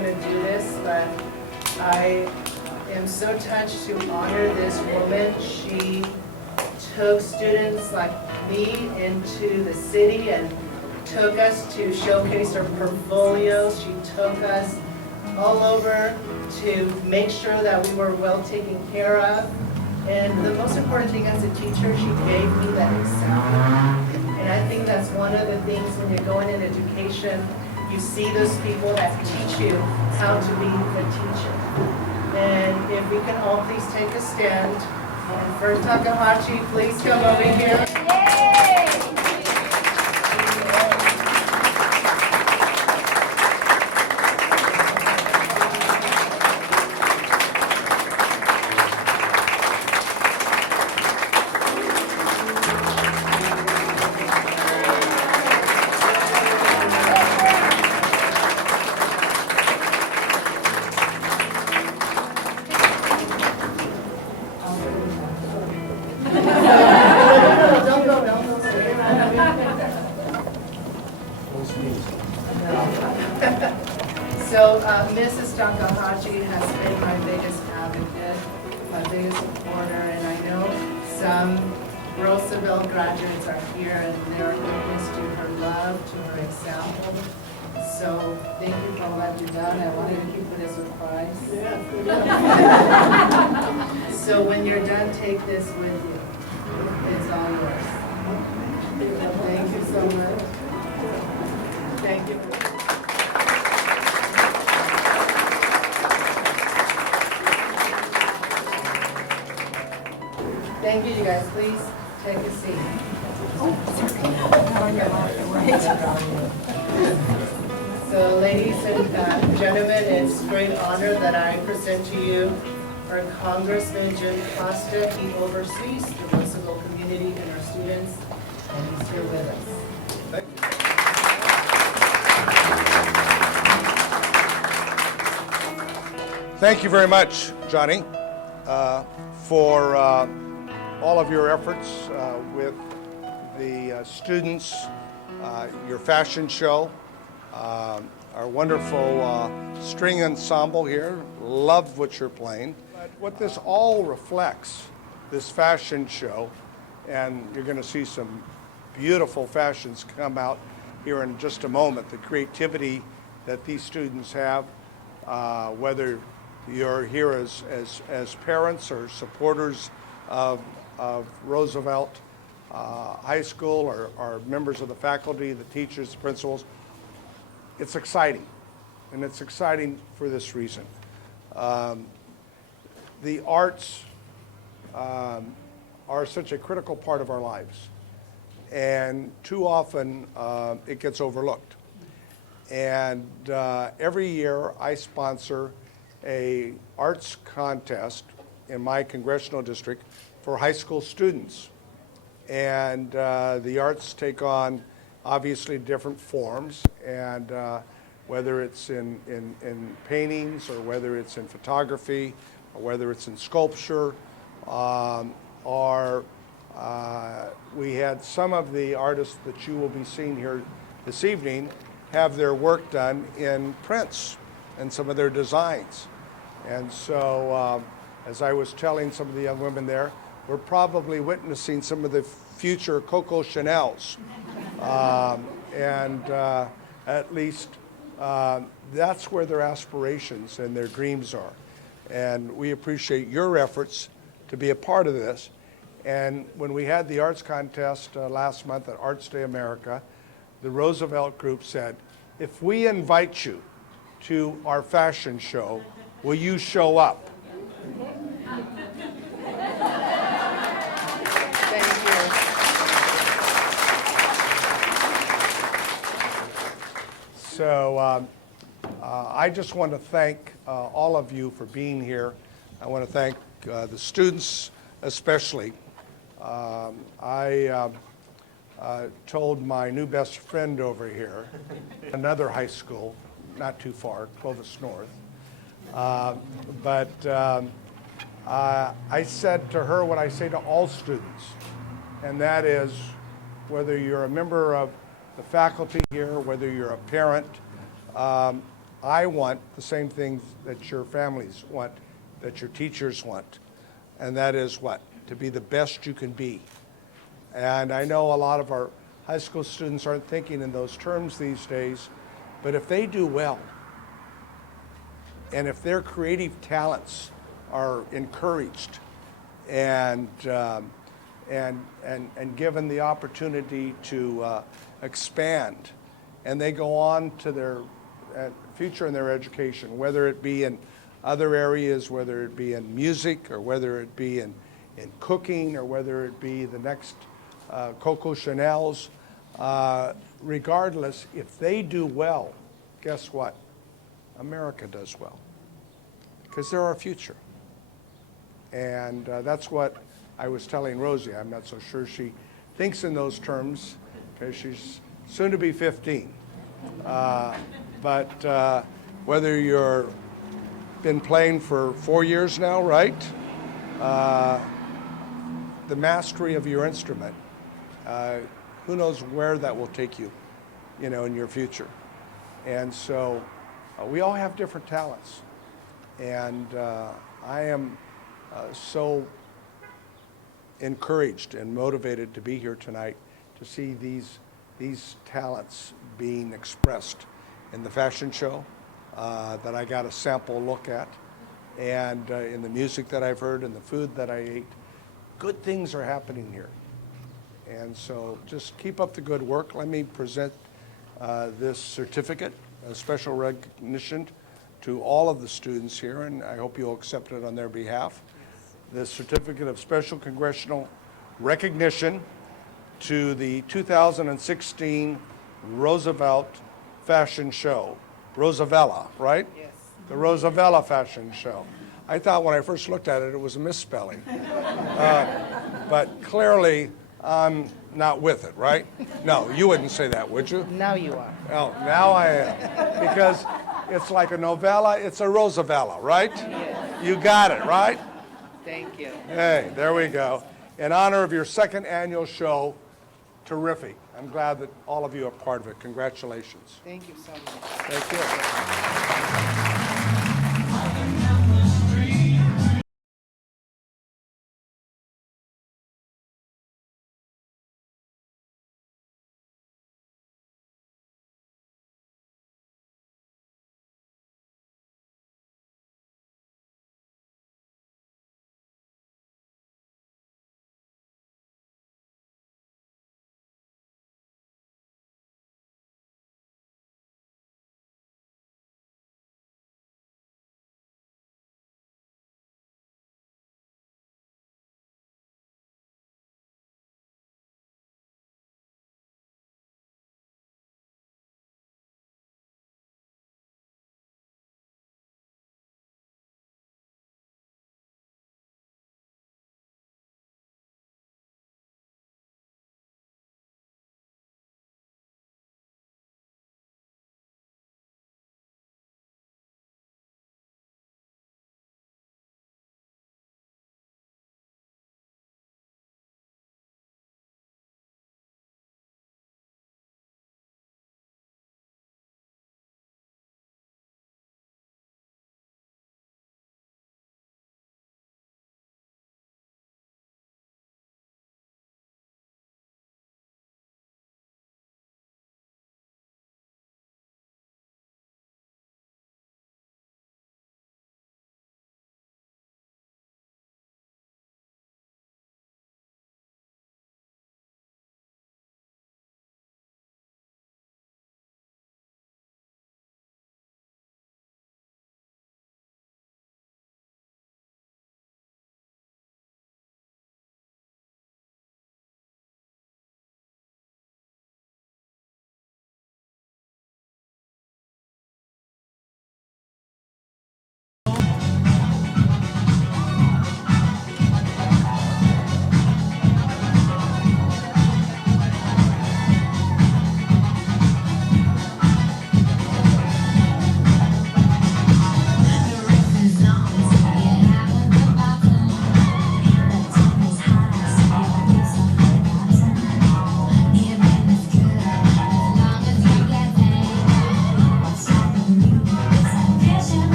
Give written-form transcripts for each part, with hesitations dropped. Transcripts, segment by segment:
going to do this, but I am so touched to honor this woman. She took students like me into the city and took us to showcase our portfolios. She took us all over to make sure that we were well taken care of. And the most important thing as a teacher, she gave me that example. And I think that's one of the things when you're going in education, you see those people that teach you how to be a teacher. And if we can all please take a stand. And First Takahashi, please come over here. So Mrs. Takahashi has been my biggest advocate, my biggest supporter, and I know some Roosevella graduates are here and they're witness to her love, to her example. So thank you for all that you've done. I wanted to keep it as a surprise. So when you're done, take this with you. It's all yours. Thank you so much. Thank you. Thank you, you guys. Please take a seat. So, ladies and gentlemen, it's a great honor that I present to you our Congressman Jim Costa. He oversees the Roosevella community and our students, and he's here with us. Thank you very much, Johnny, for all of your efforts with the students, your fashion show, our wonderful string ensemble here. Love what you're playing. But what this all reflects, this fashion show, and you're going to see some beautiful fashions come out here in just a moment, the creativity that these students have, whether you're here as parents or supporters of Roosevelt High School or members of the faculty, the teachers, the principals. It's exciting, and it's exciting for this reason. The arts are such a critical part of our lives, and too often it gets overlooked. And every year I sponsor a arts contest in my congressional district for high school students. And the arts take on obviously different forms, and whether it's in paintings or whether it's in photography or whether it's in sculpture, or we had some of the artists that you will be seeing here this evening have their work done in prints and some of their designs. And so as I was telling some of the young women there, we're probably witnessing some of the future Coco Chanels. And at least that's where their aspirations and their dreams are. And we appreciate your efforts to be a part of this. And when we had the arts contest last month at Arts Day America, the Roosevelt group said, if we invite you to our fashion show, will you show up? Thank you. So I just want to thank all of you for being here. I want to thank the students especially. I told my new best friend over here, another high school, not too far, Clovis North, but I said to her what I say to all students, and that is, whether you're a member of the faculty here, whether you're a parent, I want the same things that your families want, that your teachers want, and that is what? To be the best you can be. And I know a lot of our high school students aren't thinking in those terms these days, but if they do well, and if their creative talents are encouraged and given the opportunity to expand, and they go on to their future in their education, whether it be in other areas, whether it be in music, or whether it be in cooking, or whether it be the next Coco Chanel's, regardless, if they do well, guess what? America does well, because they're our future. And that's what I was telling Rosie. I'm not so sure she thinks in those terms, because she's soon to be 15. But whether you're been playing for 4 years now, right? The mastery of your instrument, who knows where that will take you, in your future. And so we all have different talents. And I am so encouraged and motivated to be here tonight to see these talents being expressed in the fashion show that I got a sample look at, and in the music that I've heard and the food that I ate. Good things are happening here. And so just keep up the good work. Let me present this certificate, a special recognition to all of the students here, and I hope you'll accept it on their behalf. This certificate of special congressional recognition to the 2016 Roosevelt Fashion Show. Roosevella, right? Yes. The Roosevella Fashion Show. I thought when I first looked at it, it was a misspelling. But clearly, I'm not with it, right? No, you wouldn't say that, would you? Now you are. Oh, now I am. Because it's like a novella, it's a Roosevella, right? Yes. You got it, right? Thank you. Hey, there we go. In honor of your second annual show, terrific. I'm glad that all of you are part of it. Congratulations. Thank you so much. Thank you.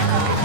Thank you.